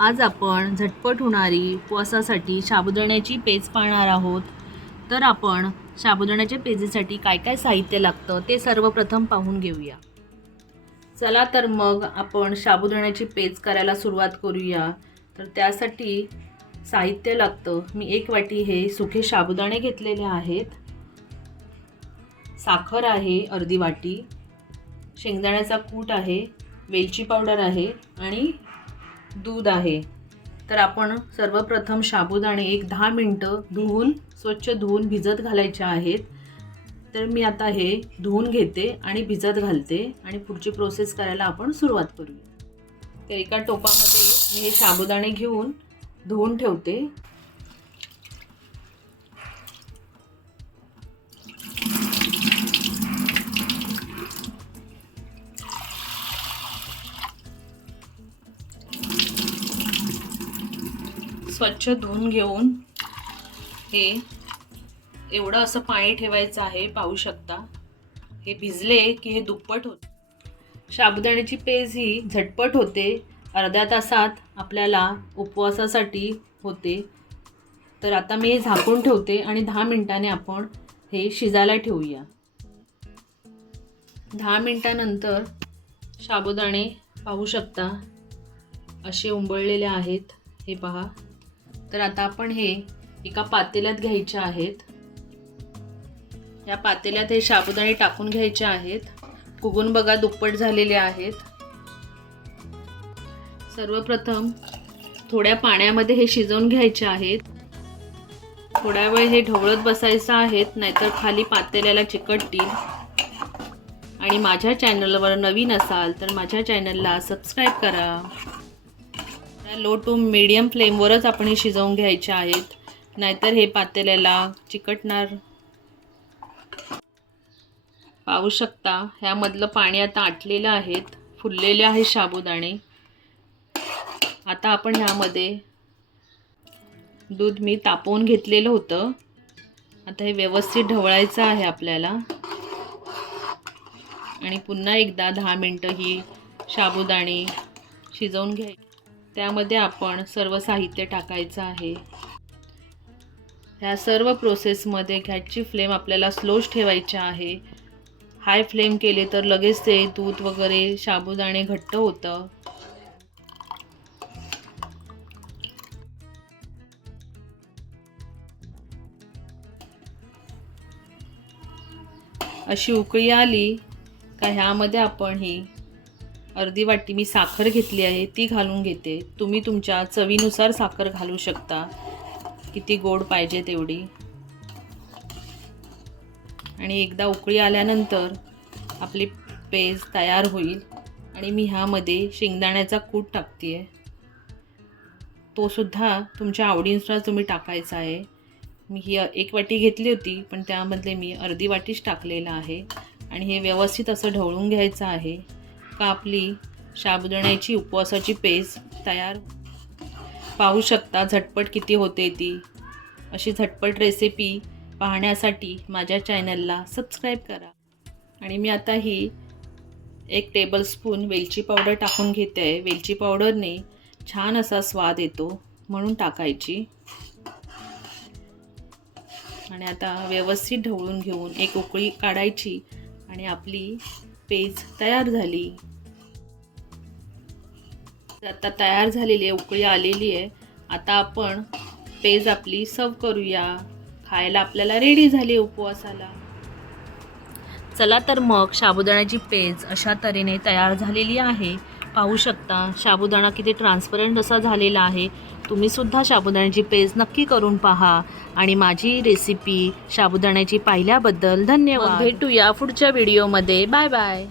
आज आपण झटपट होणारी उपवासासाठी साबुदाण्याची पेज पाहणार आहोत. तर आपण साबुदाण्याच्या पेजेसाठी काय काय साहित्य लागतं ते सर्वप्रथम पाहून घेऊया. चला तर मग आपण साबुदाण्याची पेज करायला सुरुवात करूया. तर त्यासाठी साहित्य लागतं. मी एक वाटी हे सुखे साबुदाणे घेतलेले आहेत. साखर आहे अर्धी वाटी. शेंगदाण्याचा कूट आहे. वेलची पावडर आहे आणि दूध आहे. तर आपण सर्वप्रथम साबुदाणे एक दहा मिनटं धुवून स्वच्छ धुवून भिजत घालायचे आहेत. तर मी आता हे धुवून घेते आणि भिजत घालते आणि पुढची प्रोसेस करायला आपण सुरुवात करूया. तर एका टोपामध्ये मी हे साबुदाणे घेऊन धुवून ठेवते. स्वच्छ धुवून घेऊन हे एवढं असं पाणी ठेवायचं आहे पाहू शकता. हे भिजले की हे दुप्पट होत. साबुदाण्याची पेज ही झटपट होते. अर्ध्या तासात आपल्याला उपवासासाठी होते. तर आता मी हे झाकून ठेवते आणि दहा मिनिटाने आपण हे शिजायला ठेवूया. दहा मिनटानंतर साबुदाणे पाहू शकता. असे उंबळलेले आहेत. हे पहा. तर आता आपण हे एका पातेल्यात घ्यायचे आहेत. या पातेल्यात हे साबुदाणे टाकून घ्यायचे आहेत. कुगून बघा दुप्पट झालेले आहेत. सर्वप्रथम थोड्या पाण्यामध्ये हे शिजवून घ्यायचे आहेत. थोड्या वेळ हे ढवळत बसायचं आहेत नाहीतर खाली पातेल्याला चिकटतील. आणि माझ्या चॅनलवर नवीन असाल तर माझ्या चॅनलला सबस्क्राईब करा. लो टू मीडियम फ्लेमवरच आपण हे शिजवून घ्यायचे आहेत. नाहीतर हे पातेल्याला चिकटणार. पाहू शकता ह्यामधलं पाणी आता आटलेलं आहेत. फुललेले आहे साबुदाणे. आता आपण ह्यामध्ये दूध मी तापवून घेतलेलं होतं. आता हे व्यवस्थित ढवळायचं आहे आपल्याला. आणि पुन्हा एकदा दहा मिनटं ही साबुदाणे शिजवून घ्यायची. त्यामध्ये आपण सर्व साहित्य टाकायचं आहे. ह्या सर्व प्रोसेसमध्ये गॅसची फ्लेम आपल्याला स्लोच ठेवायची आहे. हाय फ्लेम केले तर लगेच ते दूध वगैरे साबुदाणे घट्ट होतं. अशी उकळी आली का ह्यामध्ये आपण ही अर्धी वाटी मी साखर घेतली आहे ती घालून घेते. तुम्ही तुमच्या चवीनुसार साखर घालू शकता. किती गोड पाहिजे तेवढी. आणि एकदा उकळी आल्यानंतर आपली पेज तयार होईल. आणि मी ह्यामध्ये शेंगदाण्याचा कूट टाकते आहे तो सुद्धा तुमच्या आवडीनुसार तुम्ही टाकायचा आहे. मी ही एक वाटी घेतली होती पण त्यामधले मी अर्धी वाटीच टाकलेलं आहे. आणि हे व्यवस्थित असं ढवळून घ्यायचं आहे. कापली साबुदाण्याची उपवासाची पेज तयार? पाहू शकता झटपट किती होते ती. अशी झटपट रेसिपी पाहण्यासाठी माझ्या चॅनलला सबस्क्राईब करा. आणि मी आता ही एक टेबलस्पून वेलची पावडर टाकून घेते. आहे वेलची पावडरने छान असा स्वाद येतो म्हणून टाकायची. आणि आता व्यवस्थित ढवळून घेऊन एक उकळी काढायची आणि आपली पेज तयार झाली. आता तयार झालेली आहे उकळी आलेली आहे. आता आपण पेज आपली सर्व करूया. खायला आपल्याला रेडी झाली उपवासाला. चला तर मग साबुदाण्याची पेज अशा तऱ्हेने तयार झालेली आहे. पाहू शकता. साबुदाणा किती ट्रान्सपरंट असा झालेला आहे. तुम्ही सुद्धा साबुदाण्याची पेज नक्की करून पहा. आणि माझी रेसिपी साबुदाण्याची पाहिल्याबद्दल धन्यवाद. भेटूया पुढच्या व्हिडिओमध्ये बाय बाय